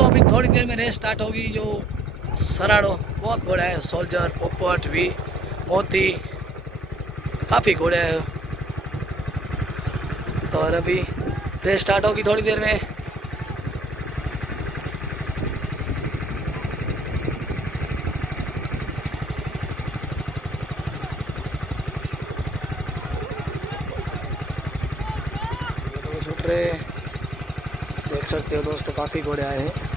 दोस्तों अभी थोड़ी देर में रेस स्टार्ट होगी। जो सराड़ो बहुत घोड़ा है, सोल्जर, पोपट, वी, मोती, काफ़ी घोड़े हैं। तो और अभी रेस स्टार्ट होगी थोड़ी देर में। छूट रहे देख सकते हो दोस्तों, काफ़ी घोड़े आए हैं।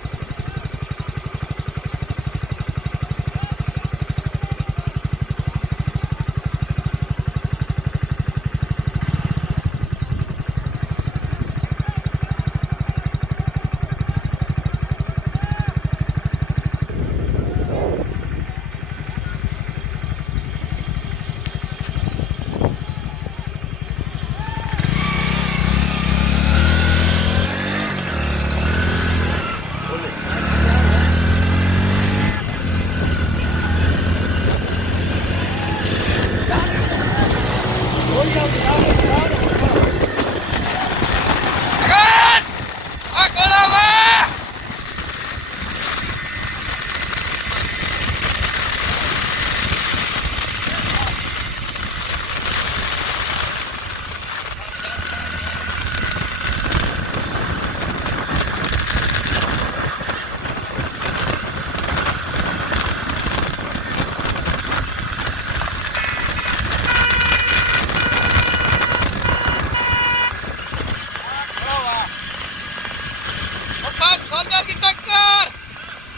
सोल्जर की टक्कर,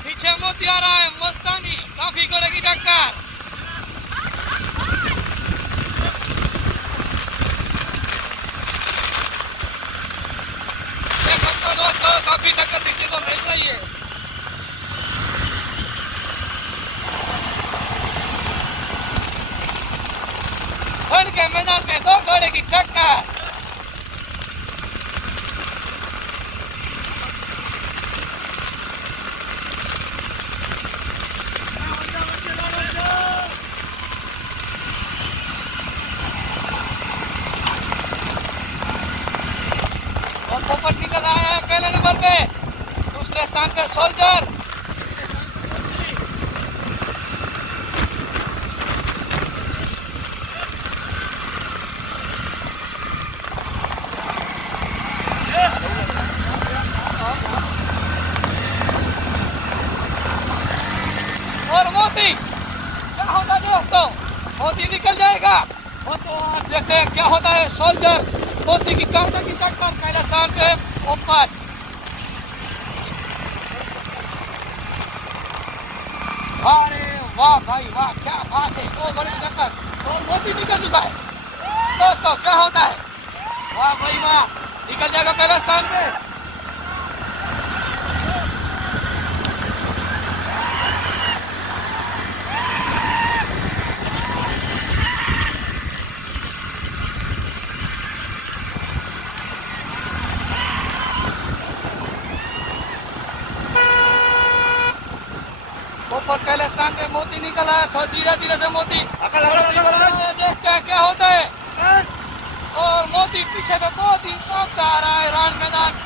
पीछे मोती आ रहा है, मस्तानी, काफी घोड़े की टक्कर। देख सकते हो दोस्तों, काफी टक्कर देखने को मिल रही है। फंड के मैदान में दो घोड़े की टक्कर। पोपट निकल आया है पहले नंबर पे, दूसरे स्थान पे सोल्जर, और मोती। क्या होता है दोस्तों, मोती निकल जाएगा। देखते हैं क्या होता है। सोल्जर मोती की काउंटर की टक्कर, पहले स्थान पे पोपट। अरे वाह भाई वाह, क्या बात है, दो घोड़े की टक्कर और मोती निकल चुका है। दोस्तों क्या होता है, वाह भाई वाह, निकल जाएगा पहले स्थान पे। पोपट पहले स्थान पे, मोती निकल आया, थोड़ा धीरे धीरे से मोती देखते हैं क्या होता है। और मोती पीछे से बहुत ही कांपता आ रहा है रण मैदान।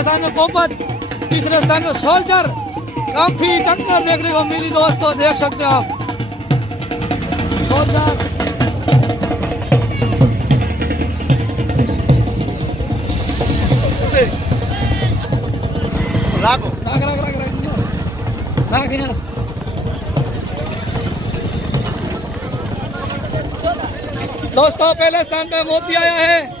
चौथे स्थान में पोपट, तीसरे स्थान में सोल्जर। काफी टक्कर देखने को मिली दोस्तों, देख सकते हो आप। सोल्जर दोस्तों, पहले स्थान पे मोती आया है।